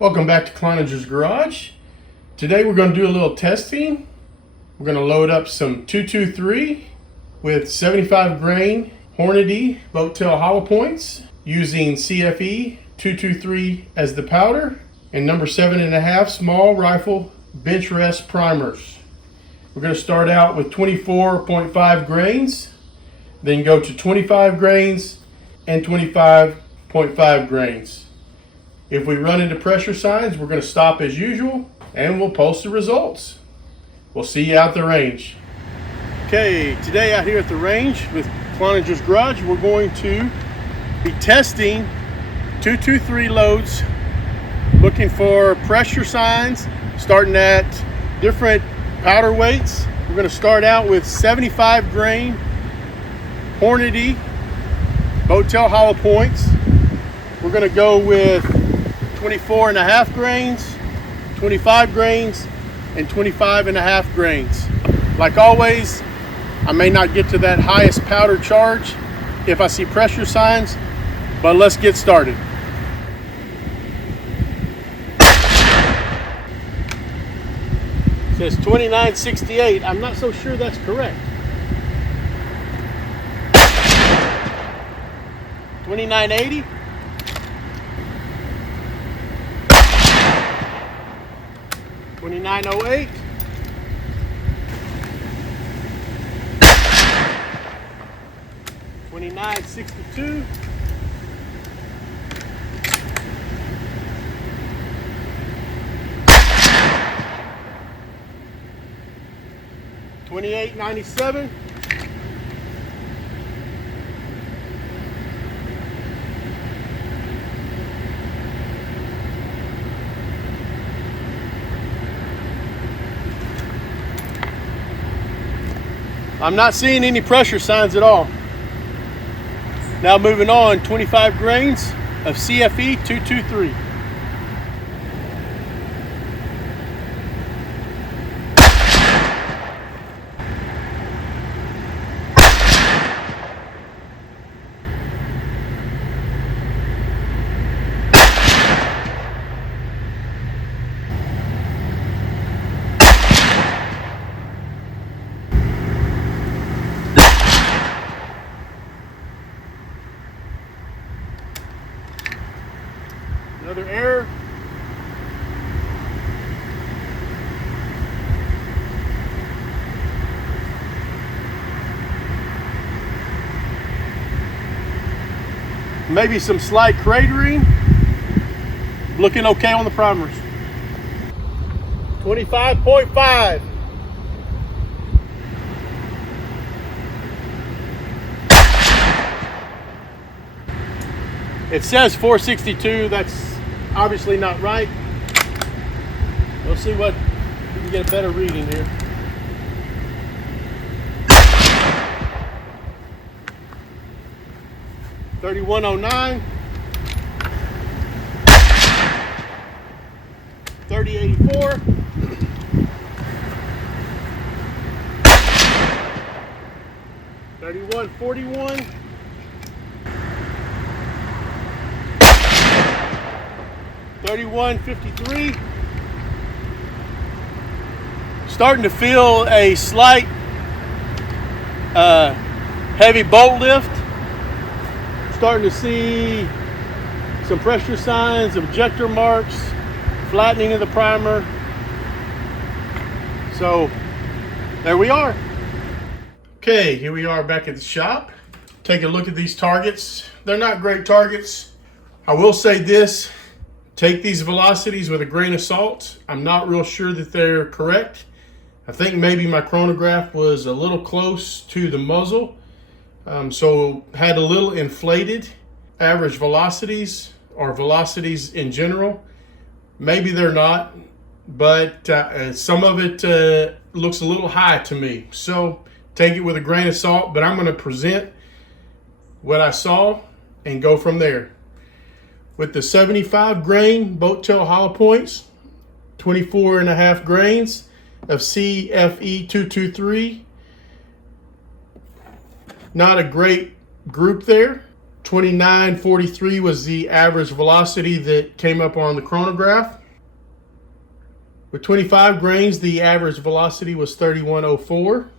Welcome back to Cloninger's Garage. Today we're going to do a little testing. We're going to load up some 223 with 75 grain Hornady boat tail hollow points using CFE 223 as the powder and number 7.5 small rifle bench rest primers. We're going to start out with 24.5 grains, then go to 25 grains and 25.5 grains. If we run into pressure signs, we're going to stop as usual and we'll post the results. We'll see you out the range. Okay, today out here at the range with Cloninger's Garage, we're going to be testing 223 loads, looking for pressure signs, starting at different powder weights. We're going to start out with 75 grain Hornady boat tail hollow points. We're going to go with 24.5 grains, 25 grains, and 25.5 grains. Like always, I may not get to that highest powder charge if I see pressure signs, but let's get started. It says 2968. I'm not so sure that's correct. 2980. 2908. 2962. 2897. 28. I'm not seeing any pressure signs at all. Now moving on, 25 grains of CFE 223. Another error. Maybe some slight cratering. Looking okay on the primers. 25.5. It says 462. That's obviously not right. We'll see what we can get a better reading here. $31.09. 30.84. 31.41. 31.53. Starting to feel a slight heavy bolt lift. Starting to see some pressure signs, ejector marks, flattening of the primer. So there we are. Okay, here we are back at the shop. Take a look at these targets. They're not great targets. I will say this. Take these velocities with a grain of salt. I'm not real sure that they're correct. I think maybe my chronograph was a little close to the muzzle, so had a little inflated average velocities or velocities in general. Maybe they're not, but some of it looks a little high to me. So take it with a grain of salt, but I'm going to present what I saw and go from there. With the 75 grain boat tail hollow points, 24.5 grains of CFE 223. Not a great group there. 2943 was the average velocity that came up on the chronograph. With 25 grains, the average velocity was 3104.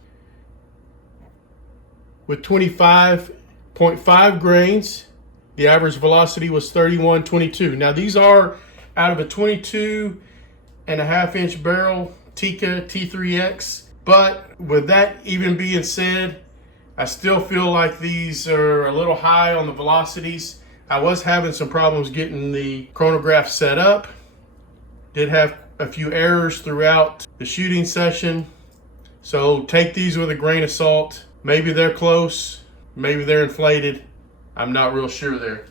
With 25.5 grains, the average velocity was 3122. Now these are out of a 22.5-inch barrel Tikka T3X. But with that even being said, I still feel like these are a little high on the velocities. I was having some problems getting the chronograph set up. Did have a few errors throughout the shooting session. So take these with a grain of salt. Maybe they're close, maybe they're inflated. I'm not real sure there.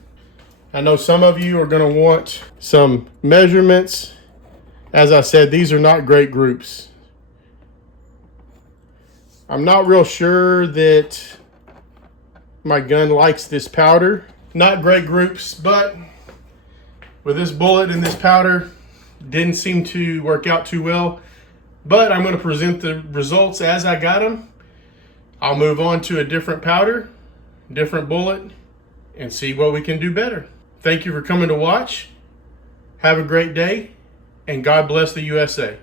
I know some of you are going to want some measurements. As I said, these are not great groups. I'm not real sure that my gun likes this powder. Not great groups, but with this bullet and this powder, didn't seem to work out too well. But I'm going to present the results as I got them. I'll move on to a different powder, different bullet, and see what we can do better. Thank you for coming to watch. Have a great day, and God bless the USA.